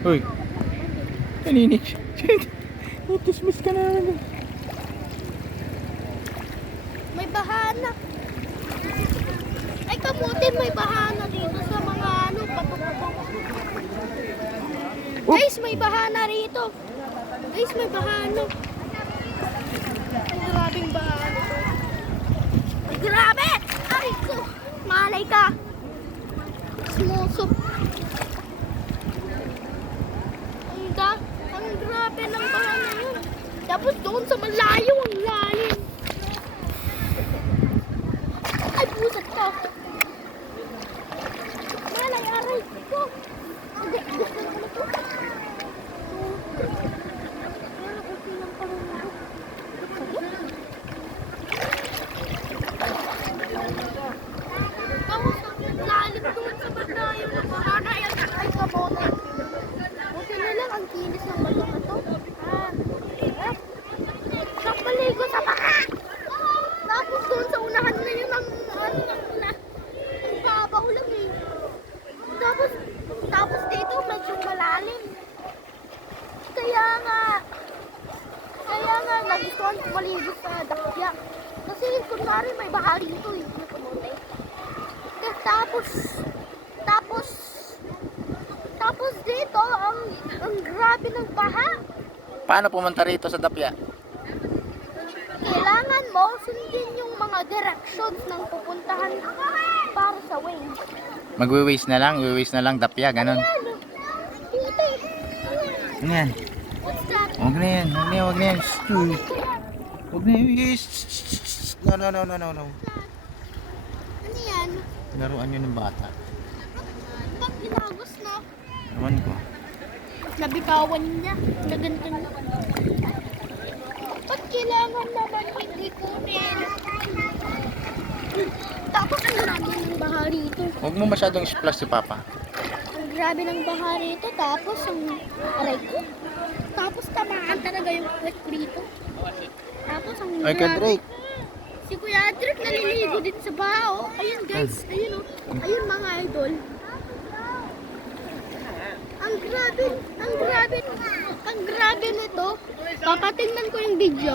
Uy. Kaninik. Utos-miss ka na. May bahana. Ay, kamuti, may bahana dito sa mga ano, patok-patok. Guys, may bahana rito. Guys, may bahana. Ang grabing bahana. Ay, grabe! Ay, ko! Malay ka! Sumusup. Ang grabe ng bahana yun. Tapos doon sa malayo, ang lalim. Ay, pusat ka! Malay, aray ko! Hindi, gusto na ano to? Tapos ang lalim doon sa batayo na bahana. Ay, kamote. Buti na lang ang kinis ng bato na to. Nakapaligo sa baka! Tapos doon sa unahan na yun ang babaw lang eh. Tapos dito medyo malalim. Kaya nga nagustuhan ko maligo sa dakya. Kasi kunwari may baha rito eh. May kamote. Tapos dito ang grabe ng baha. Paano pumunta rito sa Dapya? Kailangan mo sundin yung mga directions ng pupuntahan para sa way. Magwi-waste na lang Dapya, ganun. Ayan, puti. Ano yan? What's that? Huwag na yan. Huwag na yan. Huwag na yan. No. Ano yan? Laruan yun ng bata. Ba't ginagos na? Ewan ko. Nabitawan niya. Na ganito na. Ba't kailangan naman hindi kunin? Tapos ang grabe ng baha rito. Huwag mo masyadong splash si Papa. Ang grabe ng baha rito. Tapos ang aray ko. Tapos tamaan talaga yung kwet rito. Tapos ang Ay, ka Drake. Si Kuya Drake naliligo din sa baha. Oh. Ayun guys. Ayun oh. Ayun mga idol. Ang grabe nito. Papatingnan ko yung video.